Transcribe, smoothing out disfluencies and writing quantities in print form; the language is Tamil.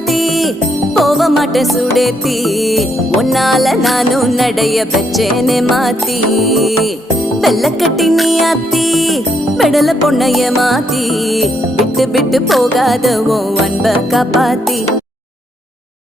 மாத்தி போக மாட்டேன் சுடேத்தி உன்னால நானும் நடைய பெச்சேனே மாத்தி வெள்ளக்கட்டி நீ ஆத்தி பெடல பொண்ணைய மாத்தி விட்டு விட்டு போகாத உன் அன்ப காப்பாத்தி